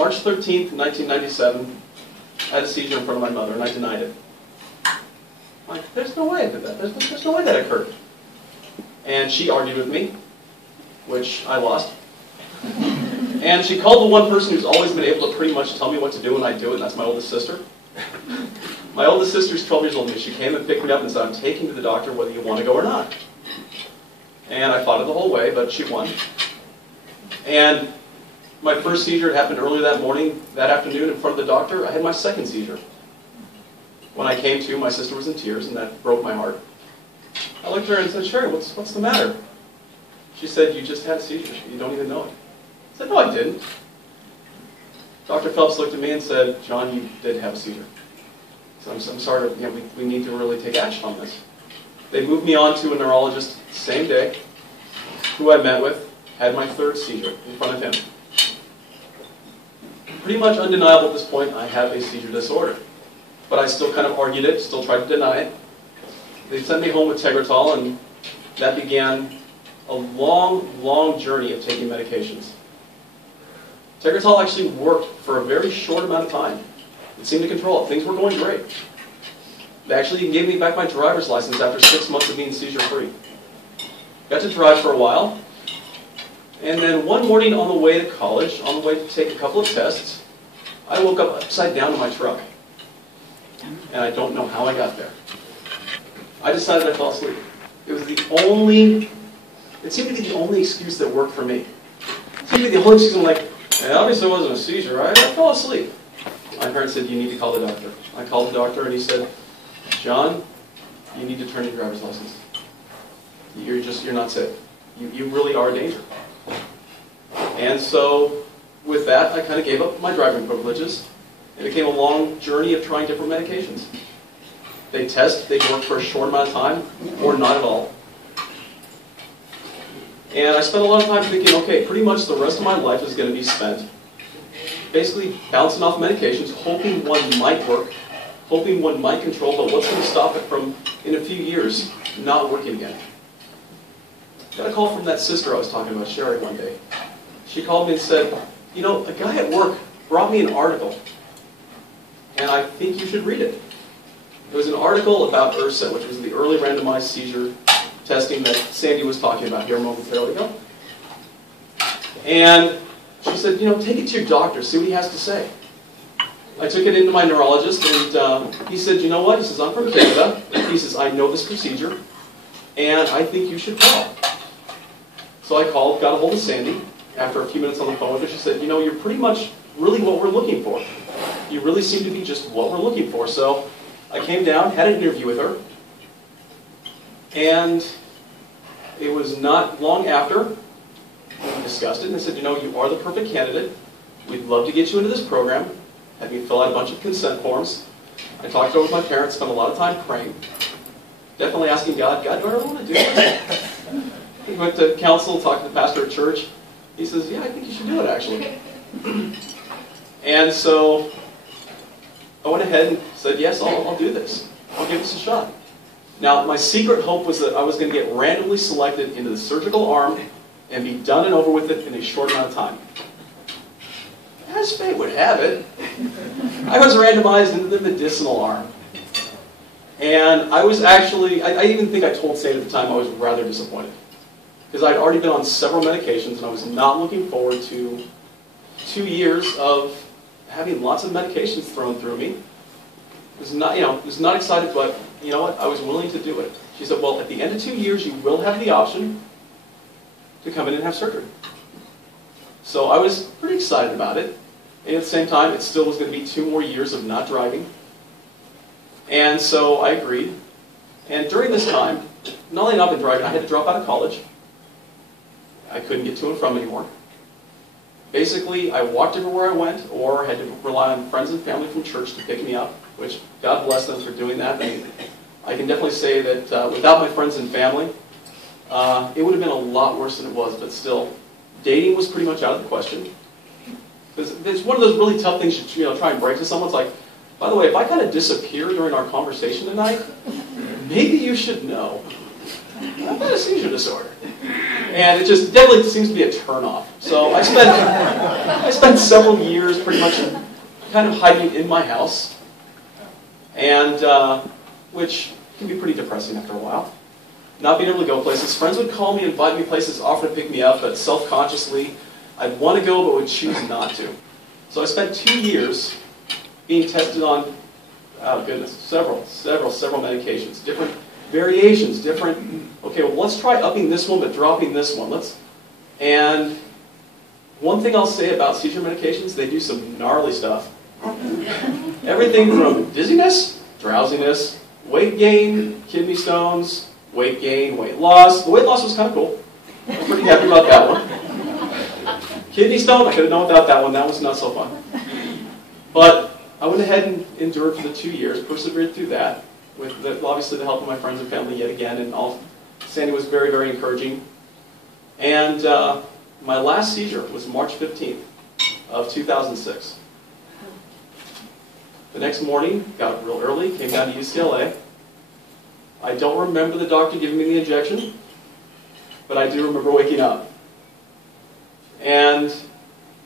March 13th, 1997, I had a seizure in front of my mother, and I denied it. I'm like, there's no way I did that. There's no way that occurred. And she argued with me, which I lost. And she called the one person who's always been able to pretty much tell me what to do when I do it, and that's my oldest sister. My oldest sister's 12 years older than me. She came and picked me up and said, I'm taking you to the doctor whether you want to go or not. And I fought it the whole way, but she won. And my first seizure happened earlier that morning, that afternoon, in front of the doctor. I had my second seizure. When I came to, my sister was in tears, and that broke my heart. I looked at her and said, Sherry, what's the matter? She said, you just had a seizure. You don't even know it. I said, no, I didn't. Dr. Phelps looked at me and said, John, you did have a seizure. So I'm sorry, we need to really take action on this. They moved me on to a neurologist the same day, who I met with, had my third seizure in front of him. Pretty much undeniable at this point, I have a seizure disorder. But I still kind of argued it, still tried to deny it. They sent me home with Tegretol, and that began a long, long journey of taking medications. Tegretol actually worked for a very short amount of time. It seemed to control it. Things were going great. They actually gave me back my driver's license after 6 months of being seizure-free. Got to drive for a while. And then one morning on the way to college, on the way to take a couple of tests, I woke up upside down in my truck. And I don't know how I got there. I decided I fell asleep. It seemed to be the only excuse that worked for me. It seemed to be the only excuse. I'm like, hey, obviously it wasn't a seizure, right? I fell asleep. My parents said, you need to call the doctor. I called the doctor and he said, John, you need to turn your driver's license. You're not safe. You really are a danger. And so, with that, I kind of gave up my driving privileges. It became a long journey of trying different medications. They work for a short amount of time, or not at all. And I spent a lot of time thinking, okay, pretty much the rest of my life is going to be spent basically bouncing off medications, hoping one might work, hoping one might control, but what's going to stop it from, in a few years, not working again? Got a call from that sister I was talking about, Sherry, one day. She called me and said, you know, a guy at work brought me an article, and I think you should read it. It was an article about ERSA, which was the early randomized seizure testing that Sandy was talking about here momentarily ago. And she said, you know, take it to your doctor, see what he has to say. I took it into my neurologist, and he said, you know what? He says, I'm from Canada. He says, I know this procedure, and I think you should call. So I called, got a hold of Sandy. After a few minutes on the phone with her, she said, you know, you're pretty much really what we're looking for. You really seem to be just what we're looking for. So I came down, had an interview with her, and it was not long after we discussed it, and they said, you know, you are the perfect candidate. We'd love to get you into this program. Had me fill out a bunch of consent forms. I talked over with my parents, spent a lot of time praying. Definitely asking God, do I really want to do this? We went to council, talked to the pastor at church. He says, yeah, I think you should do it, actually. And so I went ahead and said, yes, I'll do this. I'll give this a shot. Now, my secret hope was that I was going to get randomly selected into the surgical arm and be done and over with it in a short amount of time. As fate would have it, I was randomized into the medicinal arm. And I was actually, I even think I told Sandy at the time I was rather disappointed. Because I'd already been on several medications and I was not looking forward to 2 years of having lots of medications thrown through me. Was not excited, but you know what? I was willing to do it. She said, well, at the end of 2 years, you will have the option to come in and have surgery. So I was pretty excited about it. And at the same time, it still was going to be 2 more years of not driving. And so I agreed. And during this time, not only not been driving, I had to drop out of college. I couldn't get to and from anymore. Basically, I walked everywhere I went, or had to rely on friends and family from church to pick me up, which God bless them for doing that. I can definitely say that without my friends and family, it would have been a lot worse than it was, but still, dating was pretty much out of the question. Because it's one of those really tough things you try and break to someone. It's like, by the way, if I kind of disappear during our conversation tonight, maybe you should know. I've got a seizure disorder. And it just definitely seems to be a turn-off. So I spent I spent several years pretty much kind of hiding in my house, and which can be pretty depressing after a while. Not being able to go places. Friends would call me, invite me places, offer to pick me up, but self-consciously, I'd want to go but would choose not to. So I spent 2 years being tested on, oh goodness, several medications, different variations, okay, well let's try upping this one but dropping this one. And one thing I'll say about seizure medications, they do some gnarly stuff. Everything from dizziness, drowsiness, weight gain, kidney stones, weight gain, weight loss. The weight loss was kind of cool. I was pretty happy about that one. Kidney stone, I could have done without that one. That was not so fun. But I went ahead and endured for the 2 years, persevered through that, with obviously the help of my friends and family yet again, and Sandy was very, very encouraging. And my last seizure was March 15th of 2006. The next morning, got up real early, came down to UCLA. I don't remember the doctor giving me the injection, but I do remember waking up. And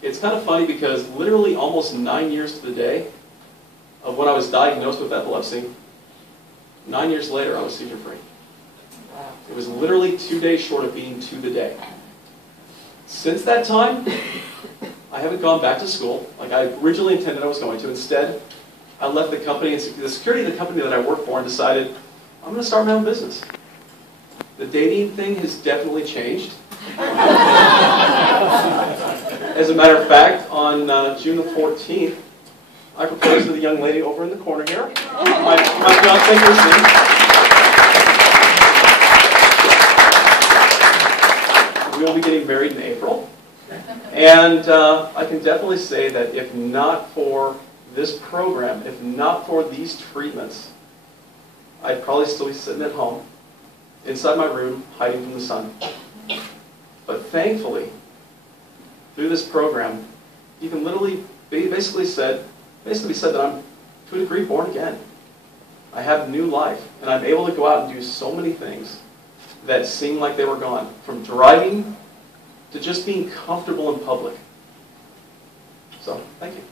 it's kind of funny because literally almost 9 years to the day of when I was diagnosed with epilepsy, 9 years later I was seizure-free. It was literally 2 days short of being to the day. Since that time, I haven't gone back to school like I originally intended I was going to. Instead, I left the company, the security of the company that I work for, and decided I'm going to start my own business. The dating thing has definitely changed. As a matter of fact, on June the 14th, I proposed to the young lady over in the corner here. My fiancée, Christine. We will be getting married in April. And I can definitely say that if not for this program, if not for these treatments, I'd probably still be sitting at home, inside my room, hiding from the sun. But thankfully, through this program, you can literally basically said that I'm, to a degree, born again. I have new life, and I'm able to go out and do so many things that seem like they were gone, from driving to just being comfortable in public. So, thank you.